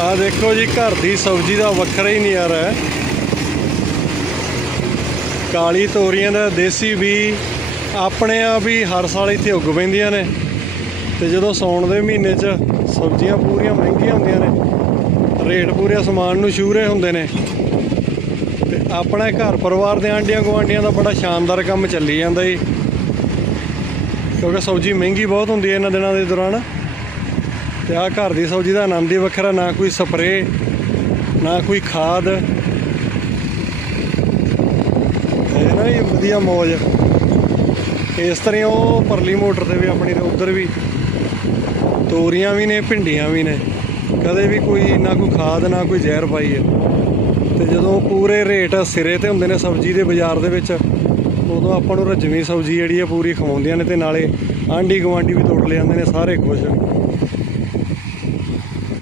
ਆ ਦੇਖੋ ਜੀ, ਘਰ ਦੀ ਸਬਜ਼ੀ ਦਾ ਵੱਖਰਾ ਹੀ ਨਜ਼ਾਰਾ ਹੈ। ਕਾਲੀ ਤੋਰੀਆਂ ਦਾ ਦੇਸੀ ਵੀ ਆਪਣੇ ਆਪ ਹੀ ਹਰ ਸਾਲ ਇੱਥੇ ਉੱਗ ਪੈਂਦੀਆਂ ਨੇ। ਤੇ ਜਦੋਂ ਸੌਣ ਦੇ ਮਹੀਨੇ 'ਚ ਸਬਜ਼ੀਆਂ ਪੂਰੀਆਂ ਮਹਿੰਗੀਆਂ ਹੁੰਦੀਆਂ ਨੇ, ਰੇਟ ਪੂਰੇ ਸਮਾਨ ਨੂੰ ਸ਼ੂਰੇ ਹੁੰਦੇ ਨੇ। ਤੇ ਆਪਣੇ ਘਰ ਪਰਿਵਾਰ ਦੇ ਆਂਡੀਆਂ ਗੁਆਂਢੀਆਂ ਦਾ ਬੜਾ ਸ਼ਾਨਦਾਰ ਕੰਮ ਚੱਲੀ ਜਾਂਦਾ ਜੀ। ਕਿਉਂਕਿ ਸਬਜ਼ੀ ਮਹਿੰਗੀ ਬਹੁਤ ਹੁੰਦੀ ਹੈ ਇਹਨਾਂ ਦਿਨਾਂ ਦੇ ਦੌਰਾਨ। ਤੇ ਆਹ ਘਰ ਦੀ ਸਬਜ਼ੀ ਦਾ ਆਨੰਦ ਹੀ ਵੱਖਰਾ, ਨਾ ਕੋਈ ਸਪਰੇਅ, ਨਾ ਕੋਈ ਖਾਦ। ਇਹ ਨਾ ਇਹ ਵਧੀਆ ਮੌਜ। ਇਸ ਤਰ੍ਹਾਂ ਹੀ ਉਹ ਪਰਲੀ ਮੋਟਰ ਤੇ ਵੀ ਆਪਣੀ ਤੇ ਉਧਰ ਵੀ ਤੋਰੀਆਂ ਵੀ ਨੇ, ਭਿੰਡੀਆਂ ਵੀ ਨੇ। ਕਦੇ ਵੀ ਕੋਈ ਨਾ ਕੋਈ ਖਾਦ, ਨਾ ਕੋਈ ਜ਼ਹਿਰ ਪਾਈ ਹੈ। ਤੇ ਜਦੋਂ ਪੂਰੇ ਰੇਟ ਸਿਰੇ ਤੇ ਹੁੰਦੇ ਨੇ ਸਬਜ਼ੀ ਦੇ ਬਾਜ਼ਾਰ ਦੇ ਵਿੱਚ, ਉਦੋਂ ਆਪਾਂ ਨੂੰ ਰੱਜਵੀਂ ਸਬਜ਼ੀ ਜਿਹੜੀ ਹੈ ਪੂਰੀ ਖਵਾਉਂਦੀਆਂ ਨੇ ਤੇ ਨਾਲੇ ਆਂਢੀ ਗੁਆਂਢੀ ਵੀ ਤੋੜ ਲੈ ਜਾਂਦੇ ਨੇ, ਸਾਰੇ ਖੁਸ਼।